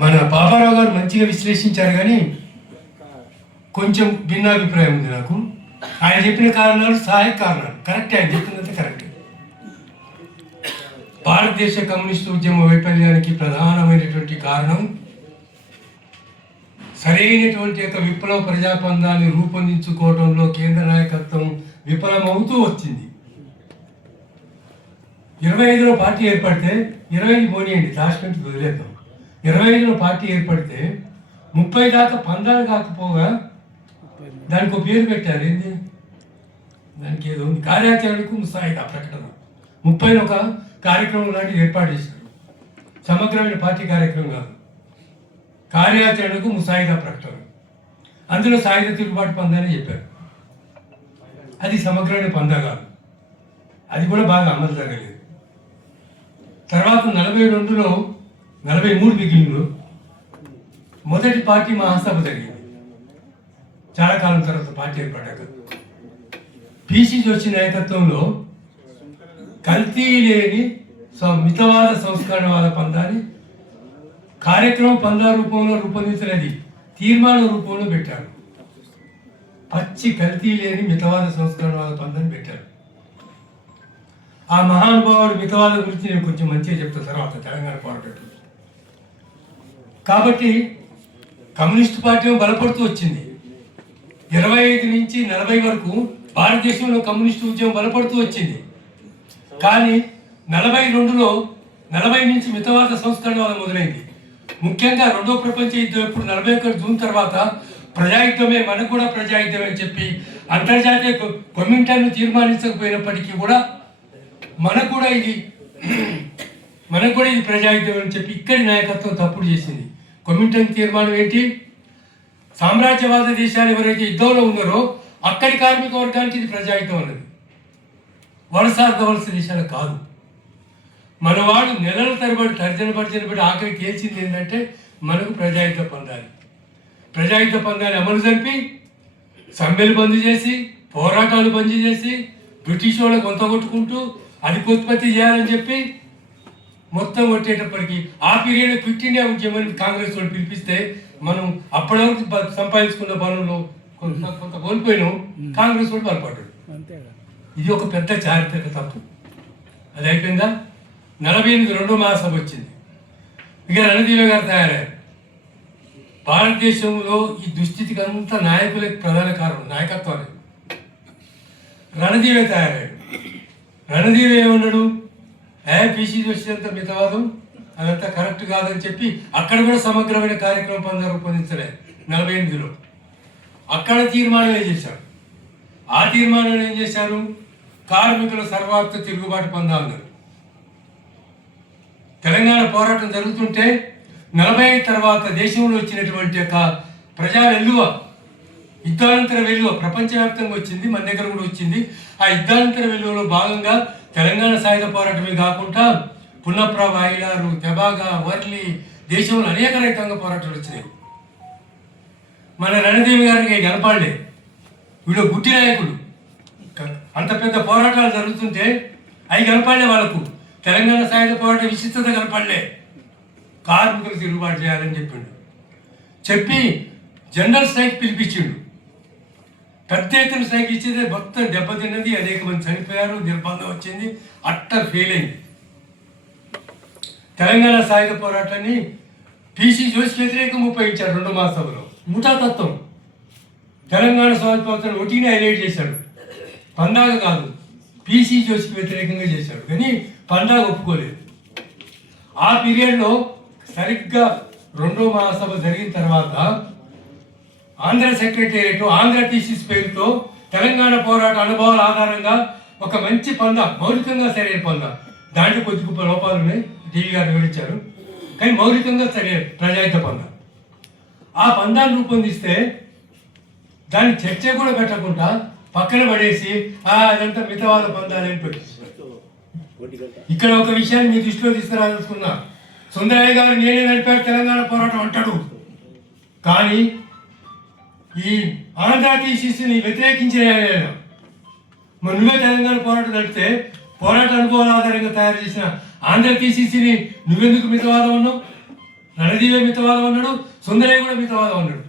మన పాపారావు గారు మంచిగా విశ్లేషించారు, కానీ కొంచెం భిన్నాభిప్రాయం ఉంది నాకు. ఆయన చెప్పిన కారణాలు సహాయక కారణాలు కరెక్ట్, ఆయన చెప్పినంత కరెక్ట్. భారతదేశ కమ్యూనిస్టు ఉద్యమ వైఫల్యానికి ప్రధానమైనటువంటి కారణం సరైనటువంటి యొక్క విప్లవ ప్రజాపందాన్ని రూపొందించుకోవడంలో కేంద్ర నాయకత్వం విఫలమవుతూ వచ్చింది. 25లో పార్టీ ఏర్పడితే 25 పోనీయండి, దాచిపెట్టి వదిలేద్దాం. 25లో పార్టీ ఏర్పడితే 30 దాకా పందాలు కాకపోగా దానికి ఒక పేరు పెట్టారు. ఏంది దానికి ఏదో ఉంది, కార్యాచరణకు ముసాయిదా ప్రకటన. 30 ఒక కార్యక్రమం లాంటిది ఏర్పాటు చేశారు. సమగ్రమైన పార్టీ కార్యక్రమం కాదు, కార్యాచరణకు ముసాయిదా ప్రకటన. అందులో సాయుధ తిరుగుబాటు పందాన్ని చెప్పారు. అది సమగ్రమైన పందా కాదు, అది కూడా బాగా అమలు జరగలేదు. తర్వాత 42లో 43 బిగినింగ్లో మొదటి పార్టీ మహాసభ జరిగింది. చాలా కాలం తర్వాత పార్టీ ఏర్పడ్డాక పిసి జోషి నాయకత్వంలో కల్తీ లేని మితవాద సంస్కరణవాద పందాన్ని కార్యక్రమం పందా రూపంలో రూపొందించలేదు, తీర్మాన రూపంలో పెట్టారు. పచ్చి కల్తీ లేని మితవాద సంస్కరణవాద పందాన్ని పెట్టారు. ఆ మహానుభావుడు మితవాదం గురించి నేను కొంచెం మంచిగా చెప్తా తర్వాత తెలంగాణ పోరాటం. కాబట్టి కమ్యూనిస్ట్ పార్టీ బలపడుతూ వచ్చింది. 25 నుంచి 40 వరకు భారతదేశంలో కమ్యూనిస్టు ఉద్యమం బలపడుతూ వచ్చింది. కానీ 42లో 40 నుంచి మితవాద సంస్కరణవాదం మొదలైంది. ముఖ్యంగా రెండో ప్రపంచ యుద్ధం ఎప్పుడు 41 జూన్ తర్వాత ప్రజాయుద్ధమే, మనకు కూడా ప్రజాయుద్ధమే అని చెప్పి అంతర్జాతీయ కమిటీను తీర్మానించకపోయినప్పటికీ కూడా మనకు కూడా ఇది ప్రజాయుద్ధం అని చెప్పి ఇక్కడి నాయకత్వం తప్పుడు చేసింది. కమిటీ తీర్మానం ఏంటి? సామ్రాజ్యవాద దేశాలు ఎవరైతే యుద్ధంలో ఉన్నారో అక్కడి కార్మిక వర్గానికి ఇది ప్రజాయుద్ధం అన్నది, వలస దేశాలకు కాదు. మనవాడు నెలల తరబడి తర్జన ఆఖరి తేల్చింది ఏంటంటే మనకు ప్రజాయుద్ధ పొందాలి. ప్రజాయుద్ధ పొందాలి అమలు జరిపి సమ్మెలు బంద్ చేసి, పోరాటాలు బంద్ చేసి, బ్రిటిష్ వాళ్ళకు కొంత కొట్టుకుంటూ అధికోత్పత్తి చేయాలని చెప్పి మొత్తం కొట్టేటప్పటికి ఆ పీరియడ్ క్విట్ ఇండియా ఉద్యమాన్ని కాంగ్రెస్ వాళ్ళు పిలిపిస్తే మనం అప్పటి వరకు సంపాదించుకున్న బలంలో కొంత కోల్పోయినాం. కాంగ్రెస్ వాళ్ళు బలపడ్డాడు. ఇది ఒక పెద్ద చారిత్రక తప్పు. అది అయిపోయిందా? 48 రెండో మహాసభ వచ్చింది. ఇక రణదీవ గారు తయారయ్యారు. భారతదేశంలో ఈ దుస్థితికి అంతా నాయకులకి ప్రధాన కారణం నాయకత్వాన్ని. రణదీవే తయారయ్యాడు. రణదీవ ఏమన్నాడు? పిసి వచ్చినంత మితవాదం అదంతా కరెక్ట్ కాదని చెప్పి అక్కడ కూడా సమగ్రమైన కార్యక్రమం పందా రూపొందించలే 48లో. అక్కడ తీర్మానం ఏం చేశారు? ఆ తీర్మానం ఏం చేశారు? కార్మికుల సర్వాత్మ తిరుగుబాటు పందా అన్నారు. తెలంగాణ పోరాటం జరుగుతుంటే 40 తర్వాత దేశంలో వచ్చినటువంటి యొక్క ప్రజా వెల్లువ, యుద్ధానంతర వెల్లువ ప్రపంచవ్యాప్తంగా వచ్చింది, మన దగ్గర కూడా వచ్చింది. ఆ యుద్ధానంతర వెల్లువలో భాగంగా తెలంగాణ సాయుధ పోరాటమే కాకుండా పున్నప్రభ, ఐలారు, తెబాగా, వర్లి, దేశంలో అనేక రైతాంగ పోరాటాలు వచ్చినాయి. మన రణదేవి గారికి కనపడలే. వీళ్ళు గుట్టి నాయకులు, అంత పెద్ద పోరాటాలు జరుగుతుంటే అవి కనపడలే వాళ్ళకు. తెలంగాణ సాయుధ పోరాట విశిష్టత కనపడలే. కార్మికులు తిరుగుబాటు చేయాలని చెప్పి జనరల్ స్ట్రైక్ పిలిపించిండు. పెద్ద ఎత్తున స్ట్రైక్ ఇచ్చేది మొత్తం దెబ్బతిన్నది, అనేక మంది చనిపోయారు, నిర్బంధం వచ్చింది, అట్టర్ ఫెయిల్ అయింది. తెలంగాణ సాయుధ పోరాటాన్ని పిసి జోషి వ్యతిరేకంగా ఉపయోగించాడు. రెండో మహాసభలో ముఠాతత్వం తెలంగాణ సాయుధ పోరాటాన్ని ఒకటిని హైలైట్ చేశాడు. పండాగ కాదు, పిసి జోషికి వ్యతిరేకంగా చేశాడు, కానీ పండాగ ఒప్పుకోలేదు. ఆ పీరియడ్లో సరిగ్గా రెండో మహాసభ జరిగిన తర్వాత ఆంధ్ర సెక్రటేరియట్ ఆంధ్ర థీసిస్ పేరుతో తెలంగాణ పోరాట అనుభవాల ఆధారంగా ఒక మంచి పందా, మౌలికంగా సరైన పందా, దాంట్లో కొద్ది గొప్ప లోపాలు ఉన్నాయి, డివి గారు వివరించారు, కానీ మౌలికంగా సరైన ప్రజాయుద్ధ పందా. ఆ పందాన్ని రూపొందిస్తే దాన్ని చర్చ కూడా పెట్టకుండా పక్కన పడేసి అదంతా మితవాద పందాలని పెట్టేసి. ఇక్కడ ఒక విషయాన్ని మీ దృష్టిలో తీసుకురాదలుచుకున్నా. సుందరయ్య గారు నేనే నడిపాడు తెలంగాణ పోరాటం అంటాడు, కానీ ఈ ఆంధ్ర థీసిస్ని వ్యతిరేకించిన మరి నువ్వే తెలంగాణ పోరాటం నడిపితే పోరాట అనుభవాల ఆధారంగా తయారు చేసిన ఆంధ్ర థీసిస్ని నువ్వెందుకు మితవాదం ఉన్నావు? రణదీవే మితవాదం అన్నాడు, సుందరయ్య కూడా మితవాదం అన్నాడు.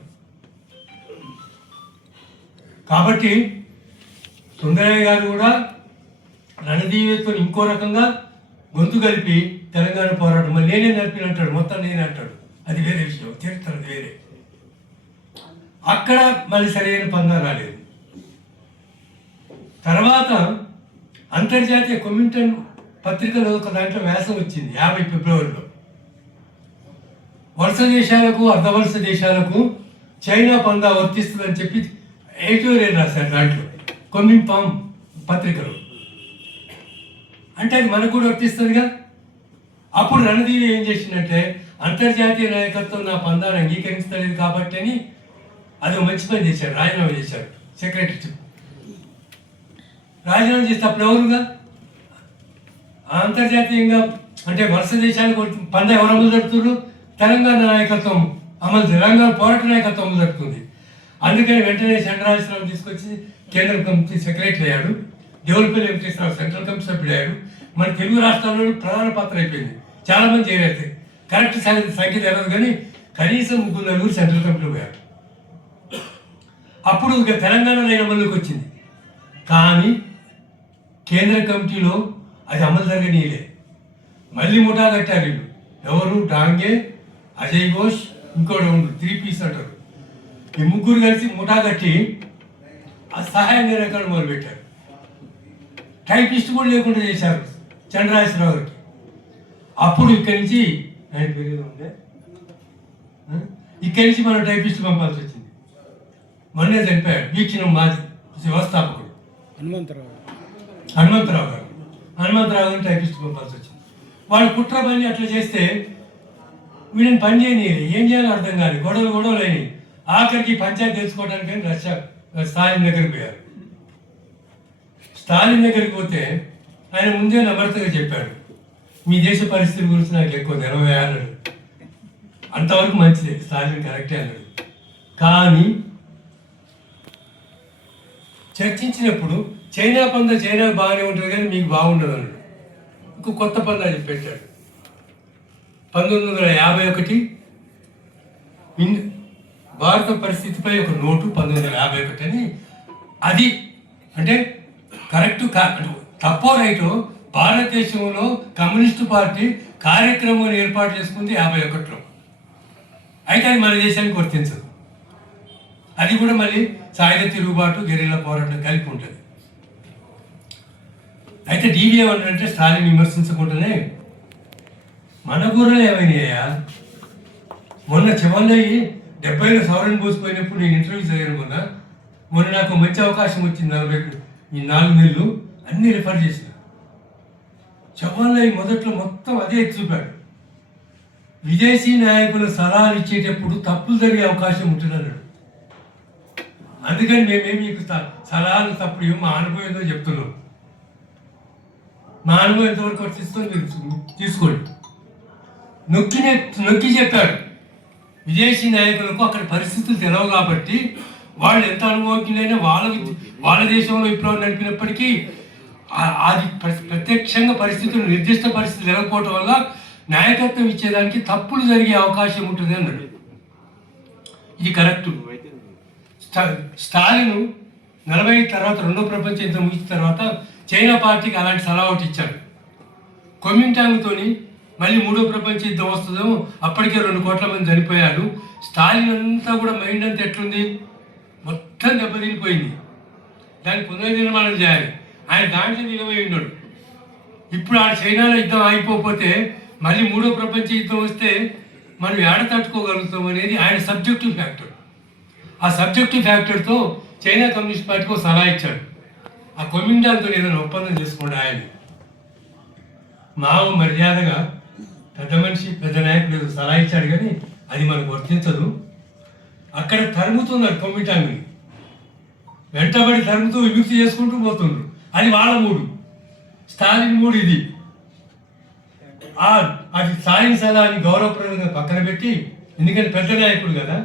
కాబట్టి సుందరయ్య గారు కూడా రణదీవేతో ఇంకో రకంగా గొంతు కలిపి తెలంగాణ పోరాటం మళ్ళీ నేనే నడిపినంటాడు, మొత్తం నేనే అంటాడు. అది వేరే విషయం, చరిత్ర వేరే. అక్కడ మళ్ళీ సరైన పందా రాలేదు. తర్వాత అంతర్జాతీయ కొమింటన్ పత్రికలో ఒక దాంట్లో వ్యాసం వచ్చింది 50 ఫిబ్రవరిలో. వలస దేశాలకు అర్ధవలస దేశాలకు చైనా పందా వర్తిస్తుందని చెప్పి ఎడిటోరియల్ రాశారు దాంట్లో కొమింపాం పత్రికలో. అంటే అది మనకు కూడా వర్తిస్తుందిగా. అప్పుడు రణదీవి ఏం చేసిందంటే, అంతర్జాతీయ నాయకత్వం నా పందాన్ని అంగీకరించలేదు కాబట్టి అని అది మంచి పని చేశాడు, రాజీనామా చేశాడు. సెక్రటరీ రాజీనామా చేస్తే అప్పుడు ఎవరుగా అంతర్జాతీయంగా అంటే వరుస దేశాలకు పందా ఎవరు అమలు జరుపుతున్నారు? తెలంగాణ నాయకత్వం తెలంగాణ పోరాట నాయకత్వం అమలు జరుపుతుంది. అందుకని వెంటనే చంద్రరాజరావు తీసుకొచ్చి కేంద్ర కమిటీ సెక్రటరీ అయ్యాడు. దేవులపల్లి వెంకటేశ్వరరావు సెంట్రల్ కమిటీ సభ్యుడయ్యాడు. మన తెలుగు రాష్ట్రాల్లో ప్రధాన పాత్ర అయిపోయింది. చాలామంది చేరేస్తే కరెక్ట్ సంఖ్య తెలియదు, కానీ కనీసం 3-4 సెంట్రల్ కమిటీలో పోయారు. అప్పుడు ఇక తెలంగాణ లైన్ అమలులోకి వచ్చింది. కానీ కేంద్ర కమిటీలో అది అమలు జరగనీయలే. మళ్ళీ ముఠా కట్టారు వీళ్ళు. ఎవరు? డాంగే, అజయ్ ఘోష్, ఇంకోటి ఉండు 3 పీస్ అంటారు. ఈ ముగ్గురు కలిసి ముఠా కట్టి ఆ సహాయంగా రికార్డు మొదలుపెట్టారు. టైపిస్ట్ కూడా లేకుండా చేశారు చంద్రరాజరావు గారికి. అప్పుడు ఇక్కడి నుంచి ఆయన పేరు ఉండే ఇక్కడి నుంచి మనం టైపిస్ట్ పంపాల్సి వచ్చింది. మొన్నే చనిపోయాడు వీక్షణం మాజీ వ్యవస్థాపకుడు హనుమంతరావు గారు. హనుమంతరావు గారిని టైపిస్ట్ పంపాల్సి వచ్చింది. వాళ్ళు కుట్ర పని అట్లా చేస్తే వీళ్ళని పని చేయని ఏం చేయాలో అర్థం కాదు. గొడవలు అయినాయి. ఆఖరికి పంచాయతీ తెలుసుకోవడానికి రష్యా స్టాలిన్ దగ్గరికి పోయారు. స్టాలిన్ దగ్గరికి పోతే ఆయన ముందే నమ్రతగా చెప్పాడు, మీ దేశ పరిస్థితి గురించి నాకు ఎక్కువ తెలవే అన్నాడు. అంతవరకు మంచిదే, స్టాలిన్ కరెక్టే అన్నాడు. కానీ చర్చించినప్పుడు చైనా బాగానే ఉంటుంది కానీ మీకు బాగుండదు అన్నాడు. ఇంకో కొత్త పందా పెట్టాడు. 1951 భారత పరిస్థితిపై ఒక నోటు 1951 అని. అది అంటే కరెక్ట్ తప్పో రైటో భారతదేశంలో కమ్యూనిస్టు పార్టీ కార్యక్రమం ఏర్పాటు చేసుకుంది 51లో. అయితే అది మన దేశానికి వర్తించదు. అది కూడా మళ్ళీ సాయుధ తిరుగుబాటు గెరిల్లా పోరాటం కలిపి ఉంటుంది. అయితే డీవీ ఏమంటారంటే స్టాలిన్ విమర్శించకుండానే మన గుర్రలు ఏమైనాయా. మొన్న చివరి 70లో సౌరన్ పోసిపోయినప్పుడు నేను ఇంటర్వ్యూ చదివాను. మొన్న నాకు మంచి అవకాశం వచ్చింది. 4 నెలలు అన్నీ రిఫర్ చేసిన. చవన్లై మొదట్లో మొత్తం అదే చూపాడు. విదేశీ నాయకుల సలహాలు ఇచ్చేటప్పుడు తప్పులు జరిగే అవకాశం ఉంటుందన్నాడు. అందుకని మేమేమి మీకు సలహాలు తప్పుడు మా అనుభవం ఏదో చెప్తున్నాం. మా అనుభవం ఎంతవరకు వర్తిస్తుందో మీరు తీసుకోండి. నొక్కి చెప్పాడు. విదేశీ నాయకులకు అక్కడ పరిస్థితులు తెలవు కాబట్టి వాళ్ళు ఎంత అనుభవజ్ఞులైనా వాళ్ళ దేశంలో విప్లవం నడిపినప్పటికీ అది ప్రత్యక్షంగా పరిస్థితులు నిర్దిష్ట పరిస్థితులు జరగకపోవటం వల్ల నాయకత్వం ఇచ్చేదానికి తప్పులు జరిగే అవకాశం ఉంటుంది అన్నాడు. ఇది కరెక్ట్. స్టాలిన్ 40 తర్వాత రెండో ప్రపంచ యుద్ధం ముగిసిన తర్వాత చైనా పార్టీకి అలాంటి సలహా ఒకటి ఇచ్చాడు. కొమింటాంగ్తో మళ్ళీ 3వ ప్రపంచ యుద్ధం వస్తుందేమో, అప్పటికే 2 కోట్ల మంది చనిపోయారు. స్టాలిన్ అంతా కూడా మైండ్ అంతా ఎట్లుంది, మొత్తం దెబ్బతినిపోయింది. దాన్ని పునర్నిర్మాణం చేయాలి. ఆయన దాంట్లో నిలబడి ఉన్నాడు. ఇప్పుడు ఆ చైనాలో యుద్ధం ఆగిపోతే మళ్ళీ 3వ ప్రపంచ యుద్ధం వస్తే మనం ఏడ తట్టుకోగలుగుతాం అనేది ఆయన సబ్జెక్టివ్ ఫ్యాక్టర్. ఆ సబ్జెక్టివ్ ఫ్యాక్టర్తో చైనా కమ్యూనిస్ట్ పార్టీకి ఒక సలహా ఇచ్చాడు. ఆ కొమింటాంగ్తో ఏదైనా ఒప్పందం చేసుకోండి ఆయన. మావు మర్యాదగా పెద్ద మనిషి పెద్ద నాయకుడు సలహా ఇచ్చాడు, కానీ అది మనకు వర్తించదు. అక్కడ తరుముతున్నారు కొమింటాంగ్ని, వెంటబడి తరుముతూ విముక్తి చేసుకుంటూ పోతుండ్రు. అది వాళ్ళ మూడు, స్టాలిన్ మూడు. ఇది అది స్టాలిన్ సలహాని గౌరవప్రదంగా పక్కన పెట్టి, ఎందుకంటే పెద్ద నాయకుడు కదా,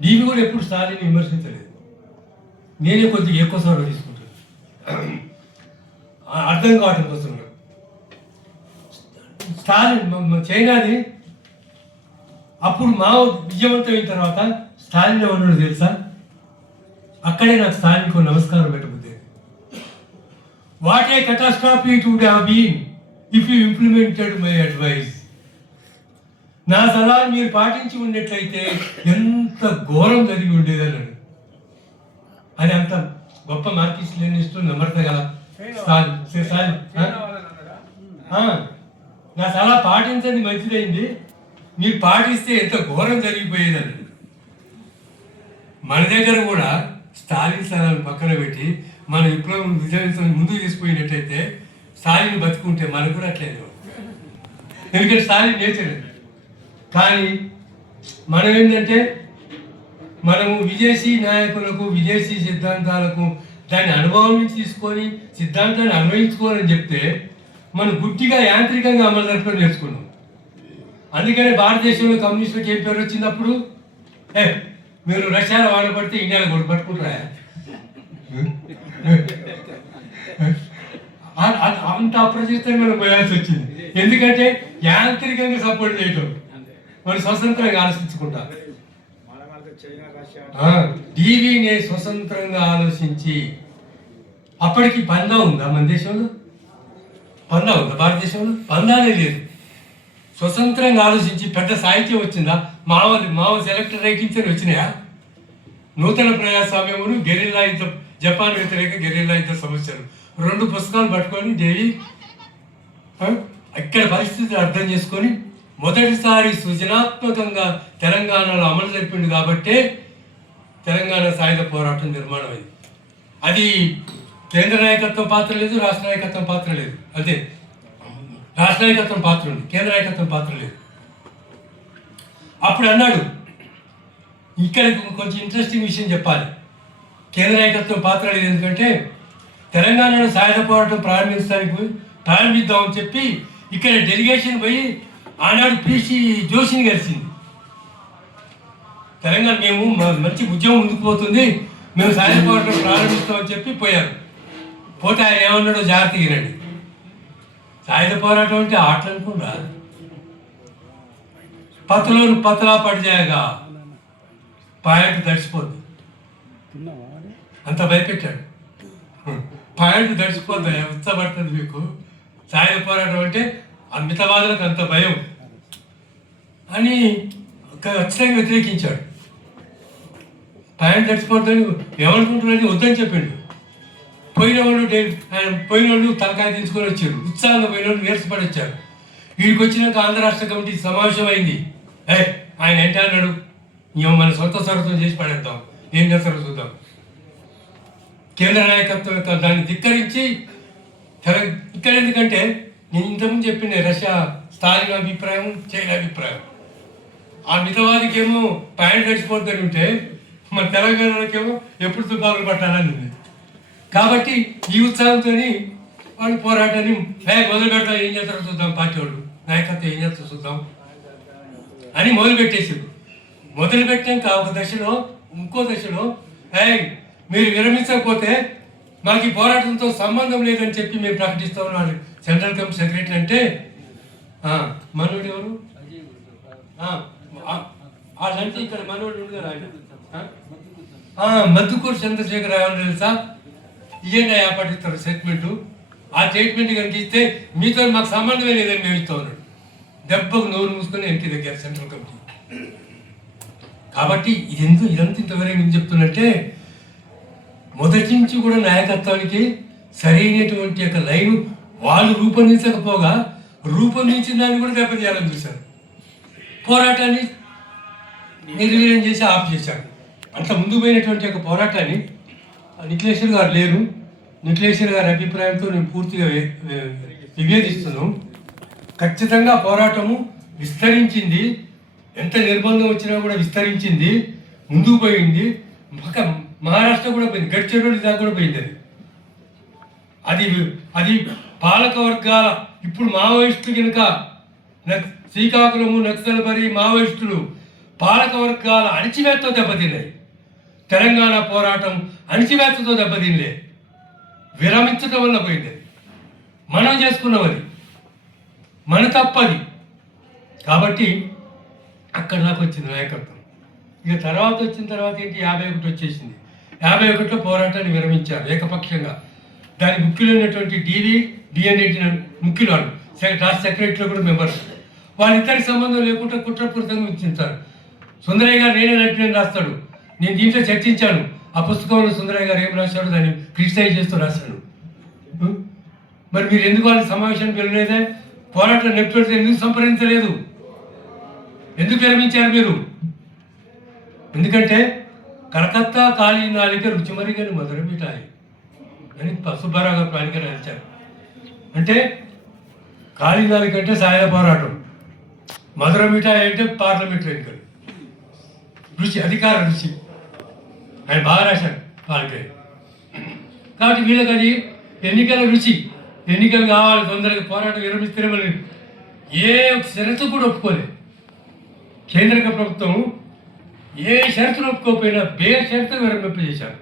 నీవి కూడా ఎప్పుడు స్టాలిన్ విమర్శించలేదు. నేనే కొద్దిగా ఎక్కువ సొరవ తీసుకుంటాను అర్థం కావటం కోసం. స్టాలిన్ చైనాది అప్పుడు మావో విజయవంతమైన తర్వాత స్టాలిన్ ఏమన్నాడు తెలుసా? అక్కడే నాకు స్టాలిన్కు నమస్కారం పెట్టబోతే, what a catastrophe it would have been if you implemented my advice. నా సలహాను మీరు పాటించి ఉన్నట్లయితే ఎంత ఘోరం జరిగి ఉండేది అన్నాడు. అది అంత గొప్ప మార్కిస్ట్ లెనినిస్టు నమ్రతగా నా సలహా పాటించండి మంచిదైంది, మీరు పాటిస్తే ఎంత ఘోరం జరిగిపోయేది అన్నాడు. మన దగ్గర కూడా స్టాలిన్ సలహాను పక్కన పెట్టి మన విప్లవం విజయం ముందుకు తీసుకుపోయినట్టయితే స్టాలిన్ బతుకుంటే మనకు కూడా అట్లేదు. ఎందుకంటే స్టాలిన్ నేర్చలేదు. కానీ మనం ఏంటంటే మనము విదేశీ నాయకులకు విదేశీ సిద్ధాంతాలకు దాని అనుభవం నుంచి తీసుకొని సిద్ధాంతాన్ని అన్వయించుకోవాలని చెప్తే మనం గుట్టిగా యాంత్రికంగా అమలు జరపడం నేర్చుకున్నాం. అందుకనే భారతదేశంలో కమ్యూనిస్టులకు ఏం పేరు వచ్చినప్పుడు, మీరు రష్యాలో వాడబడితే ఇండియాలో కూడా పట్టుకుంటారా? అంత అప్రచితంగా మనం పోయాల్సి వచ్చింది. ఎందుకంటే యాంత్రికంగా సపోర్ట్ చేయటం, మరి స్వతంత్రంగా ఆలోచించుకుంటా. టీవీని స్వతంత్రంగా ఆలోచించి, అప్పటికి పందా ఉందా మన దేశంలో? పందా ఉందా భారతదేశంలో? పందానే లేదు. స్వతంత్రంగా ఆలోచించి పెద్ద సాహిత్యం వచ్చిందా? మావ సెలెక్టర్ రైటింగ్స్ అని వచ్చినాయా? నూతన ప్రజాస్వామ్యమును, గెరిల్లా యుద్ధం, జపాన్ వ్యతిరేక గెరిల్లా యుద్ధ సమస్యలు, 2 పుస్తకాలు పట్టుకొని డైలీ ఇక్కడ పరిస్థితిని అర్థం చేసుకొని మొదటిసారి సృజనాత్మకంగా తెలంగాణలో అమలు జరిపింది కాబట్టే తెలంగాణ సాయుధ పోరాటం నిర్మాణం అయింది. అది కేంద్ర నాయకత్వం పాత్ర లేదు, రాష్ట్ర నాయకత్వం పాత్ర లేదు. అదే రాష్ట్ర నాయకత్వం పాత్ర ఉంది, కేంద్ర నాయకత్వం పాత్ర లేదు. అప్పుడు అన్నాడు, ఇక్కడ కొంచెం ఇంట్రెస్టింగ్ విషయం చెప్పాలి. కేంద్ర నాయకత్వం పాత్ర లేదు, ఎందుకంటే తెలంగాణలో సాయుధ పోరాటం ప్రారంభిద్దామని చెప్పి ఇక్కడ డెలిగేషన్ పోయి ఆనాడు పిసి జోషిని కలిసింది. తెలంగాణ మేము మంచి ఉద్యమం ముందుకు పోతుంది, మేము సాయుధ పోరాటం ప్రారంభిస్తామని చెప్పి పోయారు. పోతే ఆయన ఏమన్నాడో జాగ్రత్తగా వినండి. సాయుధ పోరాటం అంటే ఆటలు అనుకుంటా, పత్రలోను పత్రా పడిజాయగా పాయింట్ తడిసిపోద్ది, అంత భయపెట్టాడు. పాయింట్ తడిసిపోద్ది, ఉత్సపడుతుంది మీకు. సాయుధ పోరాటం అంటే మితవాదులకు అంత భయం అని ఖచ్చితంగా వ్యతిరేకించాడు. పాయింట్ తడిసిపోద్దని ఏమనుకుంటున్నారని వద్దని చెప్పిండు. పోయిన వాళ్ళు తలకాయ తీసుకొని వచ్చారు, ఉత్సాహంగా పోయిన వాళ్ళు నీరసపడి వచ్చారు. వీడికి వచ్చినాక ఆంధ్ర రాష్ట్ర కమిటీ సమావేశం అయింది. ఆయన ఏంటి అన్నాడు, మన సొంత స్వరతం చేసి పడేద్దాం, ఏం చేస్తారో చూద్దాం. కేంద్ర నాయకత్వం దాన్ని ధిక్కరించి ఇక్కడ ఎందుకంటే నేను ఇంతకుముందు చెప్పింది రష్యా స్టాలిన్ అభిప్రాయం, చైనా అభిప్రాయం. ఆ మితవాదికేమో పాయింట్ గడిచిపోద్దని ఉంటే మన తెలంగాణకేమో ఎప్పుడు తుపాకులు పట్టాలని ఉంది. కాబట్టి ఈ ఉత్సాహంతో వాళ్ళు పోరాటాన్ని మొదలు పెడతాం, ఏం చేస్తారో చూద్దాం, పార్టీ వాళ్ళు నాయకత్వం ఏం చేస్తారో చూద్దాం అని మొదలుపెట్టేసారు. మొదలుపెట్టాక ఒక దశలో ఇంకో దశలో మీరు విరమించకపోతే మాకు ఈ పోరాటంతో సంబంధం లేదని చెప్పి మేము ప్రకటిస్తా ఉన్నాడు సెంట్రల్ కమిటీ సెక్రటరీ. అంటే మనోడు ఎవరు? వాళ్ళంటే ఇక్కడ మనోడు ఉండగారు, ఆయన మద్దుకూరు చంద్రశేఖర్ ఏమన్నా తెలుసా, ఇయ్యండి పట్టిస్తారు స్టేట్మెంటు. ఆ స్టేట్మెంట్ కనుక ఇస్తే మీతో మాకు సంబంధమే లేదని మేము ఇస్తా ఉన్నాడు. దెబ్బకు నోరు మూసుకొని ఎంపీ దగ్గర సెంట్రల్ కమిటీ. కాబట్టి ఇదంతా ఇంతవరకు ఏం చెప్తున్నట్టే, మొదటి నుంచి కూడా నాయకత్వానికి సరైనటువంటి యొక్క లైన్ వాళ్ళు రూపొందించకపోగా రూపొందించిన దాన్ని కూడా దెబ్బతీయాలని చూశారు. పోరాటాన్ని నిర్వీర్యం చేసి ఆఫ్ చేశారు. అంత ముందు పోయినటువంటి యొక్క పోరాటాన్ని నిఖిలేశ్వర్ గారు లేరు. నిఖిలేశ్వర్ గారి అభిప్రాయంతో నేను పూర్తిగా విభేదిస్తున్నాను. ఖచ్చితంగా పోరాటము విస్తరించింది, ఎంత నిర్బంధం వచ్చినా కూడా విస్తరించింది, ముందుకు పోయింది. మహారాష్ట్ర కూడా పోయింది, గడ్చిరోలి దాకా కూడా పోయింది. అది పాలక వర్గాల ఇప్పుడు మావోయిస్టులు కనుక శ్రీకాకుళము నక్సల్బరి మావోయిస్టులు పాలక వర్గాల అణిచివేతతో దెబ్బతిన్నాయి. తెలంగాణ పోరాటం అణిచివేతతో దెబ్బతినలే, విరమించటం వల్ల పోయింది. మనం చేసుకున్నామది, మన తప్పది. కాబట్టి అక్కడి దాకా వచ్చింది నాయకత్వం. ఇక తర్వాత వచ్చిన తర్వాత ఏంటి 51 వచ్చేసింది. 51లో పోరాటాన్ని విరమించారు ఏకపక్షంగా. దాని ముఖ్యులైనటువంటి డిఎన్ రెడ్డి ముఖ్యులు వాళ్ళు, రాష్ట్ర సెక్రటరీలో కూడా మెంబర్స్. వాళ్ళిద్దరికి సంబంధం లేకుండా కుట్రపూరితంగా ఉంచుతారు. సుందరయ్య గారు నేనే నడిపిన రాస్తాడు. నేను దీంట్లో చర్చించాను. ఆ పుస్తకంలో సుందరయ్య గారు ఏం రాశాడు దాన్ని క్రిటిసైజ్ చేస్తూ రాశాడు. మరి మీరు ఎందుకు వాళ్ళ సమావేశానికి వెళ్ళలేదే? పోరాటం నెట్వర్క్ ఎందుకు సంప్రదించలేదు? ఎందుకు విరమించారు మీరు? ఎందుకంటే కలకత్తా కాళీ నాలిక రుచిమరిగని మధుర మిఠాయి అని సుబ్బారావు గారు ప్రణాళిక రాశారు. అంటే కాళీ నాలిక అంటే సాయుధ పోరాటం, మధుర మిఠాయి అంటే పార్లమెంట్ ఎన్నికలు, రుచి అధికార రుచి. ఆయన బాగా రాశాడు వాళ్ళకి. కాబట్టి వీళ్ళకి అది ఎన్నికల రుచి. ఎన్నికలు కావాలి, తొందరగా పోరాటం విరమిస్తేనే మళ్ళీ ఏ షరతు కూడా ఒప్పుకోలేదు. కేంద్ర ప్రభుత్వం ఏ షరతులు ఒప్పుకోకపోయినా షరతులు విరమింపజేశారు.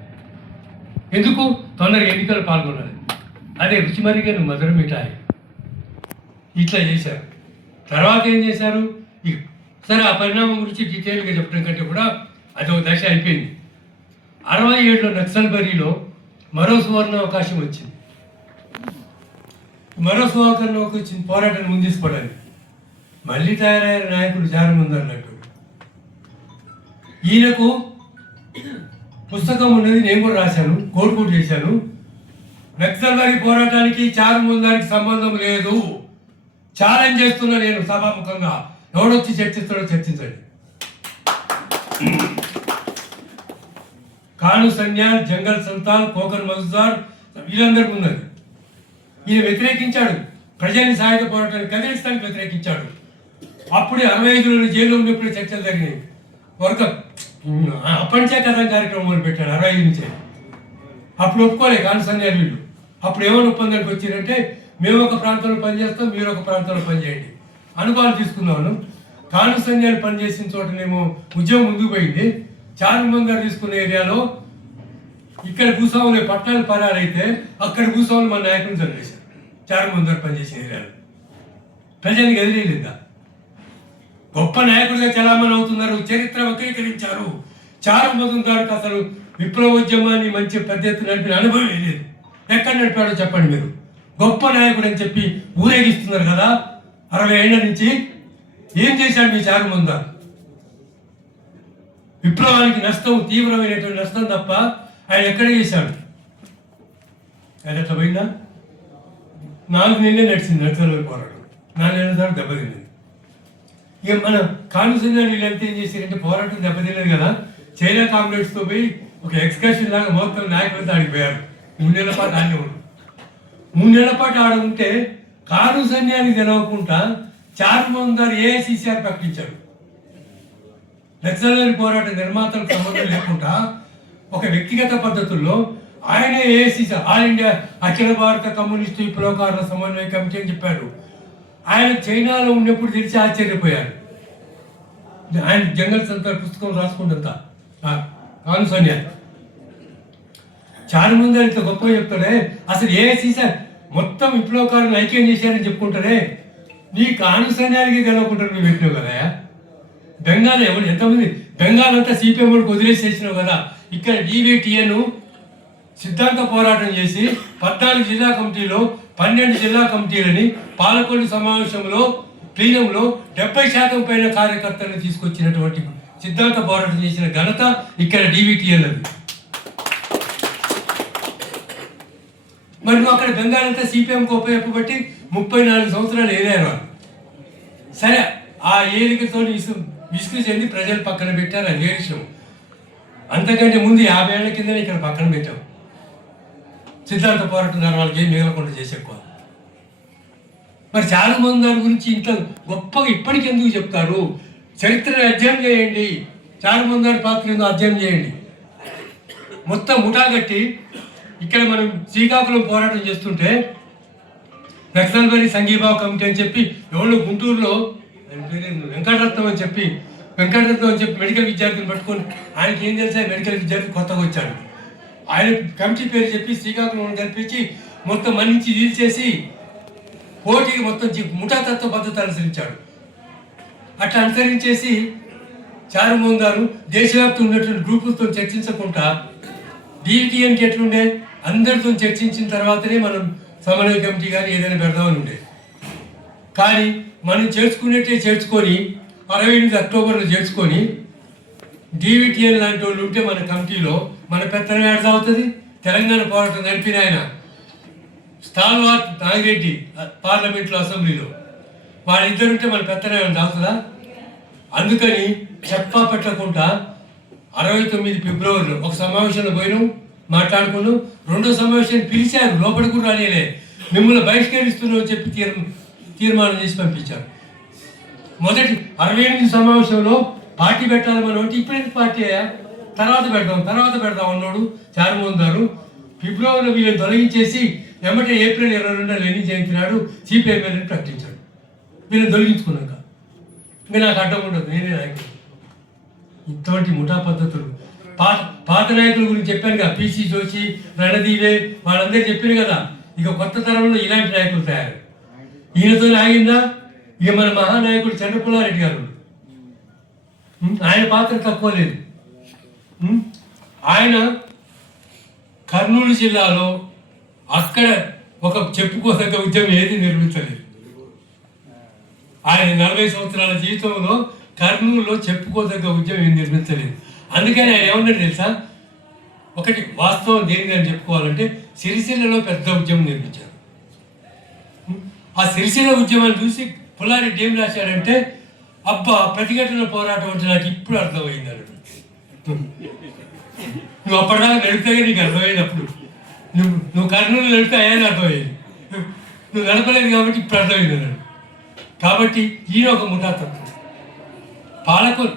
ఎందుకు? తొందరగా ఎన్నికలు పాల్గొనాలి. అదే రుచి మరిగిన మధుర మిఠాయి. ఇట్లా చేశారు. తర్వాత ఏం చేశారు? సరే, ఆ పరిణామం గురించి డీటెయిల్గా చెప్పడం కంటే కూడా అది ఒక దశ అయిపోయింది. 67లో నక్సల్బరీలో మరో సువర్ణ అవకాశం వచ్చింది. మరో సువర్ణ వచ్చింది పోరాటాన్ని ముందీసుకోవడానికి. మళ్ళీ తయారయ్యారు నాయకుడు జారముందు అన్నట్టు. ఈయనకు పుస్తకం ఉన్నది, నేను కూడా రాశాను, కోట్ చేశాను. నక్సల్బరీ పోరాటానికి చారుముందానికి సంబంధం లేదు, ఛాలెంజ్ చేస్తున్నా నేను సభాముఖంగా. ఎవడొచ్చి చర్చిస్తాడో చర్చించండి. కాను సన్యాల్, జంగల్ సంతాల్, కోకర్ మజుదార్ వీళ్ళందరికీ ఉన్నది. ఈయన వ్యతిరేకించాడు. ప్రజల్ని సాయుధ పోరాటాన్ని కదిలిస్తానికి వ్యతిరేకించాడు. అప్పుడే 65లో జైల్లో ఉన్నప్పుడు చర్చలు జరిగినాయి. అప్పటించే కథా కార్యక్రమం మొదలు పెట్టాడు 65 నుంచే. అప్పుడు ఒప్పుకోలే కాను సన్యాల్ వీళ్ళు. అప్పుడు ఏమైనా ఒప్పందానికి వచ్చిందంటే, మేము ఒక ప్రాంతంలో పనిచేస్తాం, మీరు ఒక ప్రాంతంలో పనిచేయండి, అనుభవాలు తీసుకున్నాను. కాను సన్యాలు పనిచేసిన చోటనేమో ఉద్యమం ముందుకు పోయింది. చారుమంది గారు తీసుకున్న ఏరియాలో ఇక్కడ భూస్వాములు పట్టణాలు పరారైతే అక్కడ భూస్వాములు మన నాయకులను చదివేశారు. చారుమంది గారు పనిచేసిన ఏరియాలో ప్రజలకు ఎదిరేదా? గొప్ప నాయకుడిగా చలామణి అవుతున్నారు. చరిత్ర వక్రీకరించారు. చారుమంది గారికి అసలు విప్లవోద్యమాన్ని మంచి పెద్ద ఎత్తున నడిపిన అనుభవం లేదు. ఎక్కడ నడిపాడో చెప్పండి మీరు. గొప్ప నాయకుడు అని చెప్పి ఊరేగిస్తున్నారు కదా 60 ఏళ్ల నుంచి. ఏం చేశాడు మీ చారుమంది గారు? విప్లవానికి నష్టం, తీవ్రమైనటువంటి నష్టం తప్ప ఆయన ఎక్కడ చేశాడు? ఆయన ఎట్లా పోయిందా? 4 నెలలే నడిచింది నక్సల్బరీ పోరాటం. 4 నెలల తర్వాత దెబ్బతింది. ఇక మన కాన్సన్గా వీళ్ళు ఎంత ఏం చేశారంటే, పోరాటం దెబ్బతిన్నారు కదా, చైనా కామ్రేడ్స్తో పోయి ఒక ఎక్స్కర్షన్ లాగా మొత్తం నాయకులతో ఆడిపోయారు. 3 నెలల పాటు ఆడే ఉండు. 3 నెలల పాటు ఆడ ఉంటే కాను సైన్యానికి తెలవకుండా చారుమంది గారు ఏఐసిసిఆర్ ప్రకటించాడు. నక్సల్బరీ పోరాట నిర్మాతలకు సంబంధం లేకుండా ఒక వ్యక్తిగత పద్ధతుల్లో ఆయన ఏఐసిసి ఆల్ ఇండియా అఖిల భారత కమ్యూనిస్టు విప్లవకారుల సమన్వయ కమిటీ అని చెప్పాడు. ఆయన చైనాలో ఉన్నప్పుడు తెలిసి ఆశ్చర్యపోయారు. ఆయన జంగల్ సంతాల్ పుస్తకం రాసుకుంటా కాను సైన్య చారుమంది ఇంత గొప్పగా చెప్తాడే. అసలు ఏఐసిసి మొత్తం విప్లవకారులను ఐక్యం చేశారని చెప్పుకుంటారే. నీ కాను సైన్యానికి గెలవకుంటారు నువ్వు పెట్టినావు కదా. బెంగాల్ ఎవరు ఎంతమంది బెంగాల్ అంతా సిపిఎం వదిలేసేసినావు కదా. ఇక్కడ డివిటిఎన్ సిద్ధాంత పోరాటం చేసి 14 జిల్లా కమిటీలో 12 జిల్లా కమిటీలని పాలకొల్లు సమావేశంలో ప్లీనంలో 70% పైన కార్యకర్తలను తీసుకొచ్చినటువంటి సిద్ధాంత పోరాటం చేసిన ఘనత ఇక్కడ డివిటిఎన్ అది. మరి నువ్వు అక్కడ బెంగాల్ అంతా సిపిఎంకి ఉపయోగపట్టి 34 సంవత్సరాలు ఏదారు వాళ్ళు. సరే, ఆ ఏలికతో విసుగు చెంది ప్రజలు పక్కన పెట్టారు. అది వేరే విషయం. అంతకంటే ముందు 50 ఏళ్ల కిందనే ఇక్కడ పక్కన పెట్టాం. సిద్ధాంత పోరాటం వాళ్ళకి ఏం మిగలకుండా చేసేక్కువ. మరి చారుమంది దాని గురించి ఇంత గొప్పగా ఇప్పటికి ఎందుకు చెప్తారు? చరిత్రను అధ్యయనం చేయండి. చారుమంది దాని పాత్ర ఏందో అధ్యయనం చేయండి. మొత్తం ముఠా కట్టి ఇక్కడ మనం శ్రీకాకుళం పోరాటం చేస్తుంటే నక్సల్బరీ సంఘీభావ కమిటీ అని చెప్పి ఎవరు గుంటూరులో వెంకటరత్నం అని చెప్పి మెడికల్ విద్యార్థిని పట్టుకొని, ఆయనకి ఏం తెలుసా మెడికల్ విద్యార్థి కొత్తగా వచ్చాడు. ఆయన కమిటీ పేరు చెప్పి శ్రీకాకుళం కల్పించి మొత్తం మన్నించి తీసేసి పోటీకి మొత్తం ముఠాతత్వ పద్ధతి అనుసరించాడు. అట్లా అనుసరించేసి చారుమోహన్ గారు దేశవ్యాప్తంగా ఉన్నటువంటి గ్రూపులతో చర్చించకుండా డివిటిఎన్కి ఎట్లుండే అందరితో చర్చించిన తర్వాతనే మనం సమన్వయ కమిటీ కానీ ఏదైనా పెడదామని ఉండే. కానీ మనం చేర్చుకునేట్టే చేర్చుకొని 28 అక్టోబర్లో చేర్చుకొని డివిటిఎన్ లాంటి వాళ్ళు ఉంటే మన కమిటీలో మన పెత్తనం ఏడావుతుంది. తెలంగాణ పోరాటం నడిపిన ఆయన స్టాల్వార్ట్ నాగిరెడ్డి పార్లమెంట్లో అసెంబ్లీలో వాళ్ళిద్దరుంటే మన పెత్తనం ఏమైనా అవుతుందా? అందుకని చెప్పా పెట్టకుండా 29 ఫిబ్రవరిలో ఒక సమావేశంలో పోయినాం, మాట్లాడుకున్నాం. రెండో సమావేశాన్ని పిలిచారు, లోపల కూడా రానిలే, మిమ్మల్ని బహిష్కరిస్తున్నామని చెప్పి తీర్మానం చేసి పంపించారు. మొదటి 68 సమావేశంలో పార్టీ పెట్టాలి మనం అంటే ఇప్పుడైతే పార్టీ అయ్యా తర్వాత పెడదాం అన్నాడు చారుమోహన్ గారు. ఫిబ్రవరిలో వీళ్ళని తొలగించేసి వెంబటే ఏప్రిల్ 22 లెనిన్ జయంతి నాడు సిపిఐఎంఎల్ని ప్రకటించాడు. వీళ్ళని తొలగించుకున్నాక ఇంకా నాకు అడ్డం ఉండదు, నేనే నాయకుడు. ఇటువంటి ముఠా పద్ధతులు పాత నాయకుల గురించి చెప్పాను కదా, పిసి జోషి, రణదీవే, వాళ్ళందరూ చెప్పారు కదా. ఇక కొత్త తరంలో ఇలాంటి నాయకులు తయారు. ఈయనతో ఆగిందా ఇక మన మహానాయకుడు చంద్రపుల్లారెడ్డి గారు. ఆయన పాత్ర తక్కువ లేదు. ఆయన కర్నూలు జిల్లాలో అక్కడ ఒక చెప్పుకోదగ్గ ఉద్యమం ఏది నిర్మించలేదు. ఆయన 40 సంవత్సరాల జీవితంలో కర్నూలులో చెప్పుకోదగ్గ ఉద్యమం ఏం నిర్మించలేదు. అందుకని ఆయన ఏమన్నాడు తెలుసా, ఒకటి వాస్తవం దేనికని చెప్పుకోవాలంటే సిరిసిల్లలో పెద్ద ఉద్యమం నిర్మించారు. ఆ సిరిసిల్ల ఉద్యమాన్ని చూసి పుల్లారెడ్డి ఏం రాశాడంటే, అబ్బా ప్రతిఘటన పోరాటం అంటే నాకు ఇప్పుడు అర్థమైంది అన్నాడు. నువ్వు అప్పటిదాకా నడిపితే నీకు అర్థమైనప్పుడు, నువ్వు కర్నూలు నడిపితే అయ్యాని అర్థమైంది, నువ్వు నడపలేదు కాబట్టి ఇప్పుడు అర్థమైంది అన్నాడు. కాబట్టి ఈయన ఒక ముఠాతత్వం. పాలకులు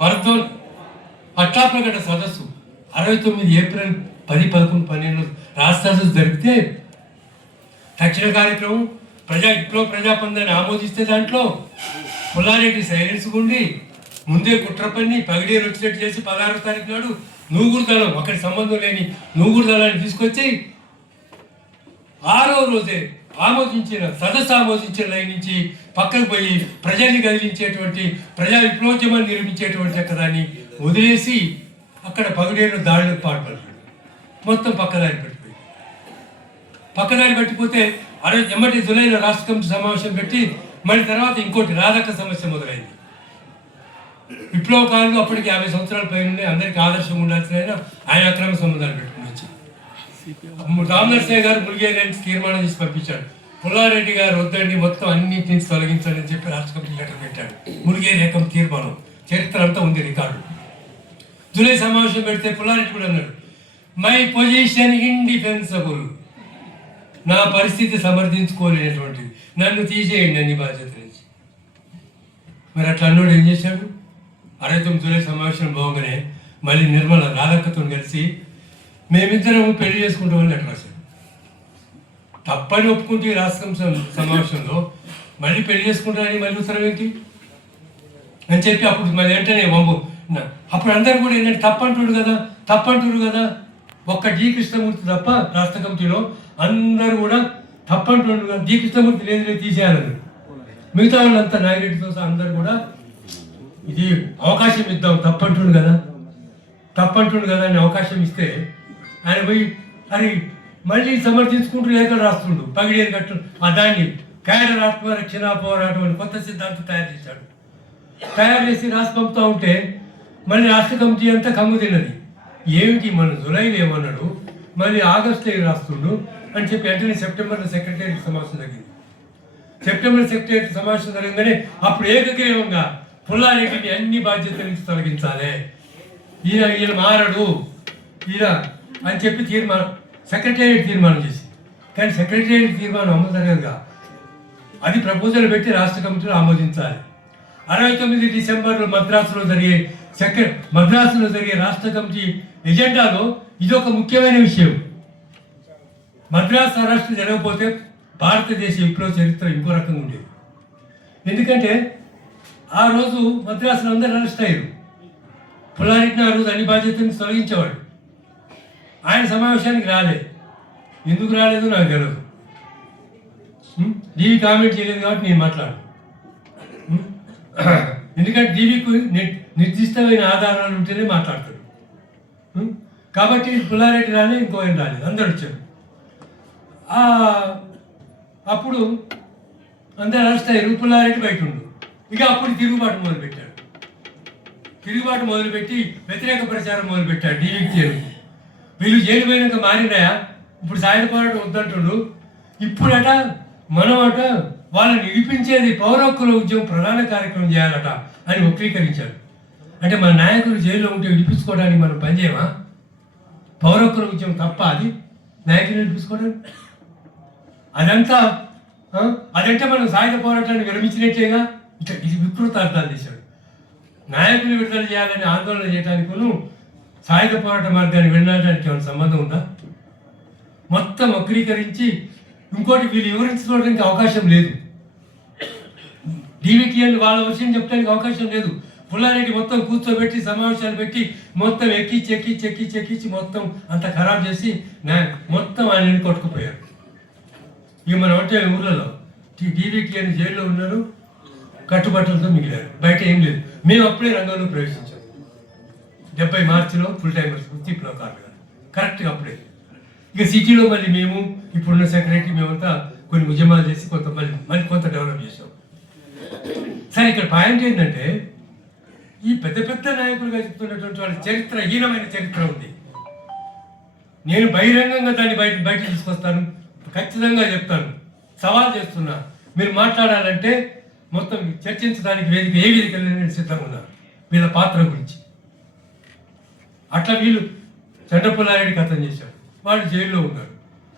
భరద్వాజ్ పట్టాప్రగడ సదస్సు 69 ఏప్రిల్ 10, 11, 12 రాష్ట్ర సదస్సు జరిపితే తక్షణ కార్యక్రమం ప్రజాపందాన్ని ఆమోదిస్తే దాంట్లో పుల్లారెడ్డి సైలెన్స్ గుండి ముందే కుట్ర పన్ని పగిడేరు వచ్చేటట్టు చేసి 16వ తారీఖు నాడు నూగురు దళం, అక్కడి సంబంధం లేని నూగురు దళాన్ని తీసుకొచ్చి 6వ రోజే సదస్సు ఆమోదించిన లైన్ నుంచి పక్కకు పోయి ప్రజల్ని కదిలించేటువంటి ప్రజా విప్లవోద్యమాన్ని నిర్మించేటువంటి దాన్ని వదిలేసి అక్కడ పగిడేరు దాడులకు పాటుపడ్డాడు. మొత్తం పక్కదారి పట్టిపోతే ఎమ్మటి జులైలో రాష్ట్ర కమిటీ సమావేశం పెట్టి మళ్ళీ తర్వాత ఇంకోటి రాధక్క సమస్య మొదలైంది. విప్లవకారులు అప్పటికి 50 సంవత్సరాల పైన అందరికీ ఆదర్శంగా ఉండాల్సిన ఆయన అక్రమ సంబంధాలు పెట్టుకుని వచ్చి రామనరసింహ గారు మునిగేయాలని తీర్మానం చేసి పంపించాడు. పుల్లారెడ్డి గారు వద్దండి మొత్తం అన్నింటినీ తొలగించాలని అని చెప్పి రాష్ట్ర కమిటీ లెటర్ పెట్టాడు. మునిగే రేఖం తీర్మానం చరిత్ర అంతా ఉంది రికార్డు. జూలై సమావేశం పెడితే పుల్లారెడ్డి కూడా అన్నాడు, మై పొజిషన్ ఇండిఫెన్సబుల్, నా పరిస్థితి సమర్థించుకోలేనటువంటిది, నన్ను తీసేయండి అన్ని బాధ్యత నుంచి. మరి అట్లా అన్నాడు. ఏం చేశాడు? 69 జూలై సమావేశం బాగానే మళ్ళీ నిర్మల రాధక్కతో కలిసి మేమిద్దరం పెళ్లి చేసుకుంటామని లెటర్ రాశాడు. తప్పని ఒప్పుకుంటే రాష్ట్ర సమావేశంలో మళ్ళీ పెళ్లి చేసుకుంటారని మళ్ళీ ఉత్తరం ఏంటి అని చెప్పి అప్పుడు మళ్ళీ వెంటనే అప్పుడు అందరూ కూడా ఏంటంటే తప్పంటుడు కదా ఒక్క డి కృష్ణమూర్తి తప్ప రాష్ట్ర కమిటీలో అందరూ కూడా తప్పంటుడు కదా, డి కృష్ణమూర్తి లేదు తీసేయాలని. మిగతా వాళ్ళంతా నాగిరెడ్డితో అందరూ కూడా ఇది అవకాశం ఇద్దాం, తప్పంటుడు కదా అని అవకాశం ఇస్తే ఆయన పోయి అది మళ్ళీ సమర్థించుకుంటూ లేఖలు రాస్తుండు. పగిడేరు కట్టు దాన్ని కేడర్ ఆత్మరక్షణ పోరాటం అని కొత్త సిద్ధాంతం తయారు చేసి రాసి పంపుతూ ఉంటే మళ్ళీ రాష్ట్ర కమిటీ అంతా కమ్ము తిన్నది. ఏమిటి మన జులైలో ఏమన్నాడు, మళ్ళీ ఆగస్టులో రాస్తుండు అని చెప్పి వెంటనే సెప్టెంబర్లో సెక్రటేరియట్ సమావేశం జరిగింది. సెప్టెంబర్ సెక్రటేరియట్ సమావేశం జరగగానే అప్పుడు ఏకగ్రీవంగా పుల్లారెడ్డిని అన్ని బాధ్యతల నుంచి తొలగించాలి, ఈయన మారడు అని చెప్పి సెక్రటేరియట్ తీర్మానం చేసి, కానీ సెక్రటేరియట్ తీర్మానం అమలు జరగదుగా, అది ప్రపోజల్ పెట్టి రాష్ట్ర కమిటీలో ఆమోదించాలి. 69 డిసెంబర్లో మద్రాసులో జరిగే రాష్ట్ర కమిటీ ఎజెండాలో ఇది ఒక ముఖ్యమైన విషయం. మద్రాసు అరెస్టు జరగకపోతే భారతదేశ విప్లవ చరిత్ర ఇంకో రకంగా ఉండేది. ఎందుకంటే ఆ రోజు మద్రాసులో అందరూ అరెస్ట్ అయ్యారు. పుల్లారెడ్డిని ఆ రోజు అన్ని బాధ్యతలను తొలగించేవాడు. ఆయన సమావేశానికి ఎందుకు రాలేదు నాకు తెలియదు. నీవి కామెంట్ చేయలేదు కాబట్టి నేను మాట్లాడు. ఎందుకంటే టీవీకి నిర్దిష్టమైన ఆధారాలు ఉంటేనే మాట్లాడతాడు. కాబట్టి పుల్లారెడ్డి రాలే, ఇంకో ఆయన రాలేదు, అందరు వచ్చారు. అప్పుడు అందరు అరెస్ట్ పుల్లారెడ్డి బయట ఉండు. ఇక అప్పుడు తిరుగుబాటు మొదలుపెట్టాడు. తిరుగుబాటు మొదలుపెట్టి వ్యతిరేక ప్రచారం మొదలుపెట్టాడు టీవీకి జైలు. వీళ్ళు జైలు పోయినాక మారినాయా, ఇప్పుడు సాయుధ పోరాటం వద్దంటుండు. ఇప్పుడట మనమట వాళ్ళని విడిపించేది పౌర హక్కుల ఉద్యమం ప్రధాన కార్యక్రమం చేయాలట అని వక్రీకరించారు. అంటే మన నాయకులు జైల్లో ఉంటే విడిపించుకోవడానికి మనం పనిచేయమా? పౌర హక్కుల ఉద్యమం తప్ప అది నాయకులు విడిపించుకోవడానికి? అదంటే మనం సాయుధ పోరాటాన్ని విరమించినట్టేగా. ఇట్లా ఇది వికృత అర్థాలు చేశాడు. నాయకులు విడుదల చేయాలని ఆందోళన చేయడానికిను సాయుధ పోరాట మార్గాన్ని వెళ్ళడానికి ఏమైనా సంబంధం ఉందా? మొత్తం వక్రీకరించి ఇంకోటి వీళ్ళు వివరించుకోవడానికి అవకాశం లేదు. DVTN వాళ్ళ విషయం చెప్పడానికి అవకాశం లేదు. పుల్లారెడ్డి మొత్తం కూర్చోబెట్టి సమావేశాలు పెట్టి మొత్తం ఎక్కించి మొత్తం అంత ఖరాబ్ చేసి మొత్తం ఆయన కొట్టుకుపోయారు. ఇక మనం అంటే ఊర్లలో DVTN జైల్లో ఉన్నారు, కట్టుబట్టలతో మిగిలారు, బయట ఏం లేదు. మేము అప్పుడే రంగంలో ప్రవేశించాం 70 మార్చిలో ఫుల్ టైమర్స్ వృత్తిలో కాదు కరెక్ట్గా అప్పుడే. ఇక సిటీలో మళ్ళీ మేము ఇప్పుడున్న సెక్రటరీ మేమంతా కొన్ని ఉద్యమాలు చేసి మళ్ళీ కొంత డెవలప్ చేసాం. సరే, ఇక్కడ పాయింట్ ఏంటంటే ఈ పెద్ద పెద్ద నాయకులుగా చెప్తున్నటువంటి వాళ్ళ చరిత్ర హీనమైన చరిత్ర ఉంది. నేను బహిరంగంగా దాన్ని బయట తీసుకొస్తాను, ఖచ్చితంగా చెప్తాను, సవాల్ చేస్తున్నా. మీరు మాట్లాడాలంటే మొత్తం చర్చించడానికి వేదిక ఏ వేదిక నేను సిద్ధంగా ఉన్నాను వీళ్ళ పాత్ర గురించి. అట్లా వీళ్ళు చంద్రపుల్లారెడ్డి కథం చేశారు. వాళ్ళు జైల్లో ఉన్నారు,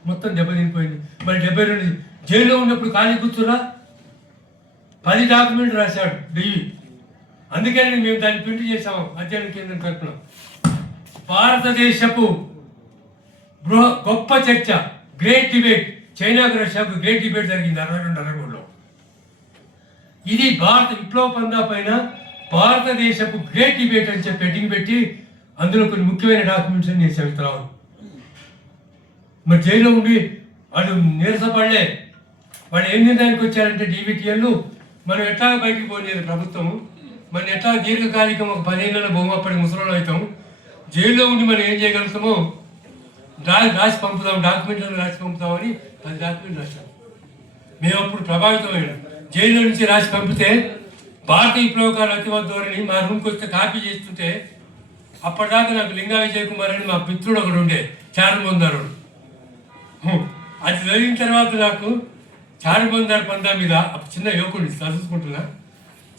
మొత్తం దెబ్బతినిపోయింది. మరి 72 జైల్లో ఉన్నప్పుడు ఖాళీ కూర్చున్నా 10 డాక్యుమెంట్లు రాశాడు డివి. అందుకని మేము దాన్ని ప్రింట్ చేసాము అధ్యయన కేంద్రం తరఫున. భారతదేశపు గొప్ప చర్చ, గ్రేట్ డిబేట్, చైనాకు రష్యాకు గ్రేట్ డిబేట్ జరిగింది 62-63లో. ఇది భారత విప్లవ పందా పైన భారతదేశపు గ్రేట్ డిబేట్ అని చెప్పి హెడ్డింగ్ పెట్టి అందులో కొన్ని ముఖ్యమైన డాక్యుమెంట్స్ అని నేను చెబుతున్నాను. మరి జైల్లో ఉండి వాళ్ళు నీరసపడలే. వాళ్ళు ఏం నిర్ణయానికి వచ్చారంటే DVTNలు మనం ఎట్లా బయటికి పోలేదు ప్రభుత్వము, మనం ఎట్లా దీర్ఘకాలికం ఒక 10 ఏళ్ళ బొమ్మప్పటి ముసలిలో అవుతాం, జైల్లో ఉండి మనం ఏం చేయగలుగుతామో రాసి పంపుతాం, డాక్యుమెంట్లను రాసి పంపుతామని 10 డాక్యుమెంట్లు రాశాం. మేము అప్పుడు ప్రభావితమైనాం. జైల్లో నుంచి రాసి పంపితే భారత విప్లవకాల అతివద్ద ధోరణి మా రూమ్కి వస్తే కాపీ చేస్తుంటే అప్పటిదాకా నాకు లింగా విజయ్ కుమార్ అని మా మిత్రుడు ఒకడు ఉండే, చారుమందారుడు. అది జరిగిన తర్వాత నాకు చారుమందారు పందా మీద చిన్న యువకుడిని చదువుకుంటున్నా,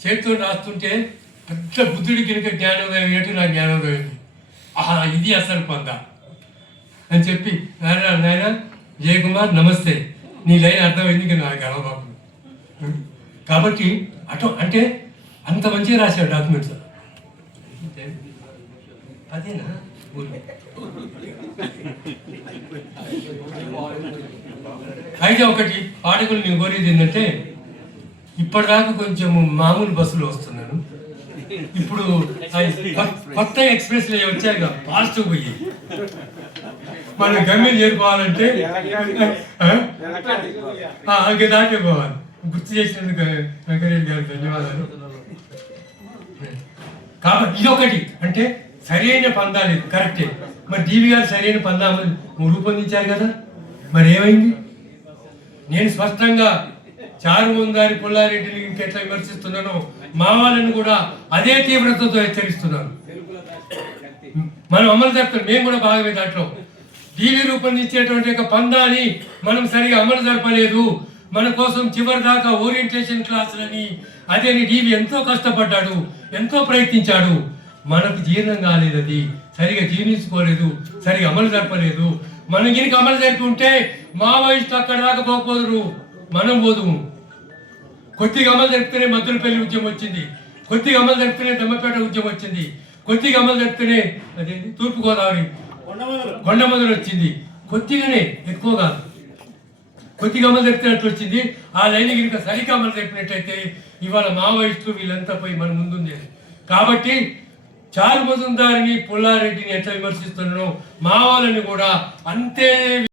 చేతితో రాస్తుంటే పెద్ద బుద్ధుడి కింద జ్ఞానోదయం ఏంటో నాకు జ్ఞానోదయం ఇది అసలు పందా అని చెప్పి, నాయన జయకుమార్ నమస్తే, నీ లైన్ అర్థమైంది ఇంకా నాకు గర్వబాబు. కాబట్టి అంటే అంత మంచిగా రాశాడు డాక్యుమెంట్స్. అదేనా అయితే ఒకటి పాఠకులు నేను కోరేది ఏంటంటే, ఇప్పటిదాకా కొంచెం మామూలు బస్సులో వస్తున్నాను, ఇప్పుడు కొత్త ఎక్స్ప్రెస్లు వచ్చాయి ఫాస్ట్ పోయి మనం గమ్యం చేరుకోవాలంటే అంకే దాటే పోవాలి. గుర్తు చేసినందుకు వెంకటరెడ్డి గారు ధన్యవాదాలు. కాబట్టి ఇదొకటి అంటే సరైన పందా లేదు, కరెక్టే. మరి DV గారు సరైన పందా రూపొందించారు కదా, మరి ఏమైంది? నేను స్పష్టంగా చారుమందారి పుల్లారెడ్డిని ఇంకెట్లా విమర్శిస్తున్నానో మా వాళ్ళని కూడా అదే తీవ్రతతో హెచ్చరిస్తున్నాను. మనం అమలు జరుపుతాం, మేము కూడా భాగమే దాంట్లో. DV రూపొందించేటువంటి ఒక పందాని మనం సరిగా అమలు జరపలేదు. మన కోసం చివరి దాకా ఓరియంటేషన్ క్లాసులని అదేని DV ఎంతో కష్టపడ్డాడు, ఎంతో ప్రయత్నించాడు. మనకు జీర్ణం కాలేదు, అది సరిగా జీర్ణించుకోలేదు, సరిగా అమలు జరపలేదు. మనం గినికి అమలు జరిపి ఉంటే మావోయిస్టు అక్కడ దాకా పోకపోదురు, మనం పోదుము. కొద్దిగా అమలు జరిపితేనే మద్దులపల్లి ఉద్యమం వచ్చింది, కొద్దిగా అమలు జరిపితేనే దమ్మపేట ఉద్యమం వచ్చింది, కొద్దిగా అమలు జరిపితేనే అదేంటి తూర్పుగోదావరి కొండమొదలు వచ్చింది. కొద్దిగానే, ఎక్కువ కాదు, కొద్దిగా అమలు జరిపినట్లు వచ్చింది. ఆ లైన్ గినక సరిగ్గా అమలు జరిపినట్టయితే ఇవాళ మావోయిస్టులు వీళ్ళంతా పోయి మన ముందుంది. కాబట్టి చారుమజుందారిని పుల్లారెడ్డిని ఎట్లా విమర్శిస్తున్నానో మా వాళ్ళని కూడా అంతే